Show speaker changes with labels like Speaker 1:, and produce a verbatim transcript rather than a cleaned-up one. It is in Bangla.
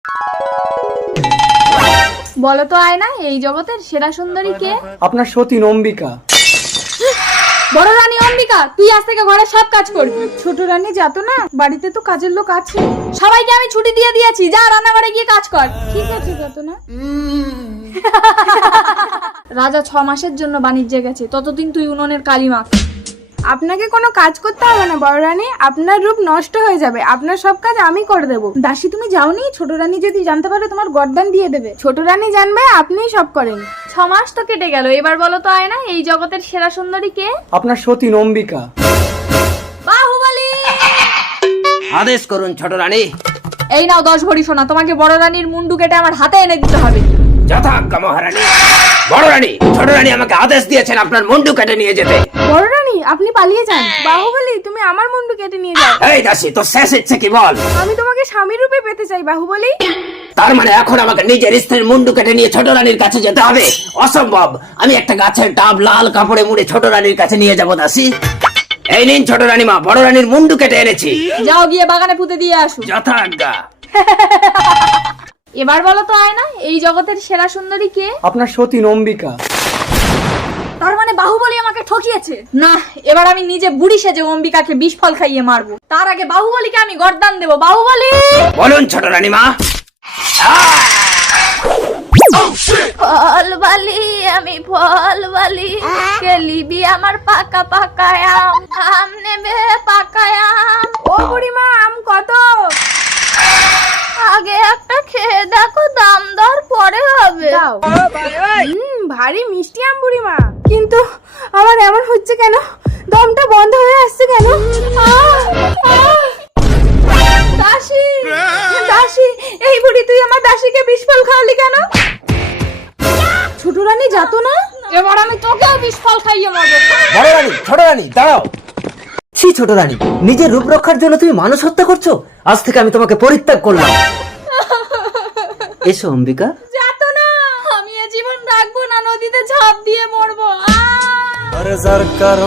Speaker 1: বলো তো আয়না, এই জগতের সেরা সুন্দরী কে?
Speaker 2: আপনার সতীন অম্বিকা।
Speaker 1: বড় রানী অম্বিকা, তুই আজ থেকে ঘরে সব কাজ করবি। ছোট রানী যাতো না, বাড়িতে তো কাজের লোক আছে। সবাইকে আমি ছুটি দিয়ে দিয়েছি, যা রান্নাঘরে গিয়ে কাজ কর। ঠিক আছে যাতো না। রাজা ছ মাসের জন্য বাণিজ্যে গেছে, ততদিন তুই উনুনের কালি মাখ।
Speaker 3: আপনাকে কোনো কাজ করতে হবে না বড় রানী, আপনার রূপ নষ্ট হয়ে যাবে, আপনার সব কাজ আমি করে দেবো। দাসী তুমি যাওনি? ছোট রানী যদি জানতে পারে তোমার গর্দান দিয়ে দেবে। ছোট রানী জানবে আপনিই সব করেন।
Speaker 1: ছ মাস তো কেটে গেল, এবার বলো তো আয়না, এই জগতের সেরা সুন্দরী কে?
Speaker 2: আপনার সতীন অম্বিকা।
Speaker 1: বাহুবলী!
Speaker 4: আদেশ করুন ছোট রানী।
Speaker 1: এই নাও দশ ভরি সোনা, তোমাকে বড় রানীর মুন্ডু কেটে আমার হাতে এনে দিতে হবে।
Speaker 4: যথাজ্ঞা মহারানী। বড় রানী, ছোট রানী আমাকে আদেশ দিয়েছেন আপনার মুন্ডু কেটে নিয়ে যেতে।
Speaker 3: বড় রানী আপনি পালিয়ে যান। বাহুবলী তুমি আমার মুন্ডু কেটে নিয়ে যাও।
Speaker 4: এই দাসী, তোর শেষ ইচ্ছে কি বল?
Speaker 3: আমি তোমাকে স্বামী রূপে পেতে চাই বাহুবলী।
Speaker 4: তার মানে এখন আমাকে নিজের স্ত্রীর মুন্ডু কেটে নিয়ে ছোট রানীর কাছে যেতে হবে? অসম্ভব। আমি একটা গাছের ডাব লাল কাপড়ে মুড়ে ছোট রানীর কাছে নিয়ে যাবো দাসী। এই নিন ছোট রানীমা, বড় রানীর মুন্ডু কেটে এনেছি।
Speaker 1: যাও গিয়ে বাগানে পুঁতে দিয়ে আসো।
Speaker 4: যথাজ্ঞা।
Speaker 1: এবার বলো তো আয়না, এই জগতের সেরা সুন্দরী কে?
Speaker 2: আপনার সতীন অম্বিকা।
Speaker 1: তার মানে বাহুবলী আমাকে ঠকিয়েছে। না, এবার আমি নিজে বুড়ি সেজে অম্বিকাকে বিষ ফল খাইয়ে মারবো। তার আগে বাহুবলীকে আমি গর্দান দেবো। বাহুবলী!
Speaker 4: বলুন ছোট রানীমা।
Speaker 1: ফল বালি, আমি ফল বালি, কে লিবি আমার পাকা পাকা আম, আম নেবে পাকা আম।
Speaker 3: ও বুড়িমা, আম কত?
Speaker 1: আগে একটা খেয়ে দেখো, দাম দর পরে হবে।
Speaker 3: দাও। হুম, ভারী মিষ্টি আম বুড়িমা। কিন্তু আমার এমন হচ্ছে কেন? দমটা বন্ধ হয়ে আসছে কেন? আহ, আহ।
Speaker 1: দাসী, দাসী, এই বুড়ি তুই আমার দাসীকে বিষ ফল খাওয়ালি কেন?
Speaker 3: ছোট রানী যাতো না?
Speaker 1: এবার আমি তোকেও বিষ ফল খাইয়ে মারবো।
Speaker 4: বড় রানী, ছোট রানী দাঁড়াও। ছি ছোট রানী, নিজের রূপ রক্ষার জন্য তুমি মানুষ হত্যা করছো? আজ থেকে আমি তোমাকে পরিত্যাগ করলাম। এসো অম্বিকা।
Speaker 1: যাতো না, আমি এ জীবন রাখবো না, নদীতে ঝাঁপ দিয়ে মরবো। আহ!